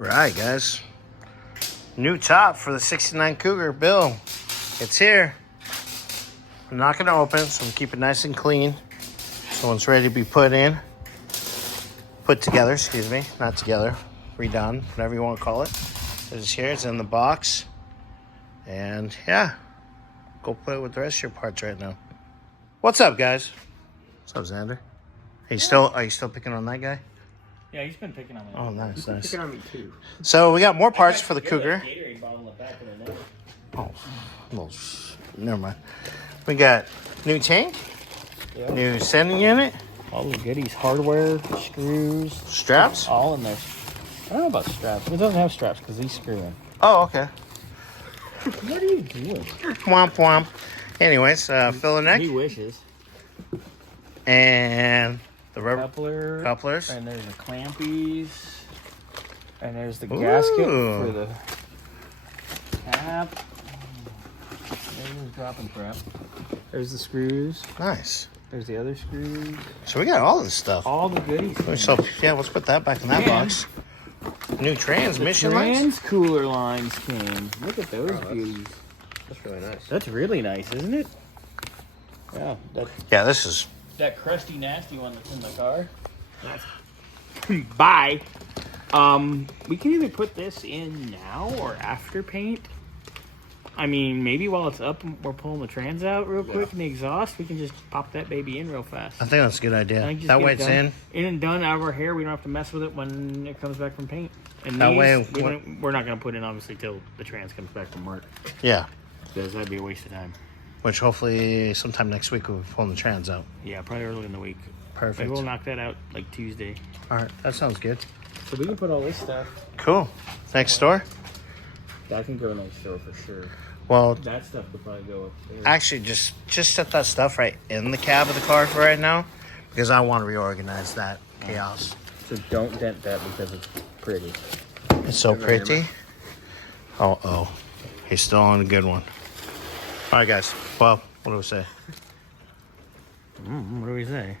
Right, guys. New top for the 69 Cougar. Bill, it's here. I'm not going to open, so I'm keeping it nice and clean. So when it's ready to be put together, excuse me, not together, redone, whatever you want to call it. It's here, it's in the box. And yeah, go play with the rest of your parts right now. What's up, guys? What's up, Xander? Are you still picking on that guy? Yeah, he's been picking on me. Oh, nice, nice. Picking on me too. So we got more parts for the Cougar. Oh, well, never mind. We got new tank, new sending unit, All the goodies, hardware, screws, straps. all in there. I don't know about straps. It doesn't have straps because these screw in. Oh, okay. What are you doing? Womp womp. Anyways, fill the neck He wishes. and the rubber couplers. And there's the clampies. And there's the gasket for the cap. There's dropping crap. There's the screws. Nice. There's the other screws. So we got all this stuff. All the goodies. So yeah, let's put that back in that box. New transmission Trans cooler lines came. Look at those beauties. That's really nice. That's really nice, isn't it? Yeah. Yeah, this is. That crusty, nasty one that's in the car. Bye. We can either put this in now or after paint. I mean, maybe while it's up and we're pulling the trans out real quick and the exhaust, we can just pop that baby in real fast. I think that's a good idea. That way it's in and done out of our hair. We don't have to mess with it when it comes back from paint. And that way we're not going to put in, obviously, till the trans comes back from work. Yeah. Because that'd be a waste of time. Which hopefully sometime next week we'll be pulling the trans out. Yeah, probably early in the week. Perfect. Maybe we'll knock that out like Tuesday. All right, that sounds good. So we can put all this stuff. Cool. Next door? That can go next door for sure. Well, That stuff could probably go up there. actually, just set that stuff right in the cab of the car for right now, because I want to reorganize that chaos. So don't dent that because it's pretty. It's so pretty. Oh, he's still on a good one. All right, guys. Well, what do we say? What do we say?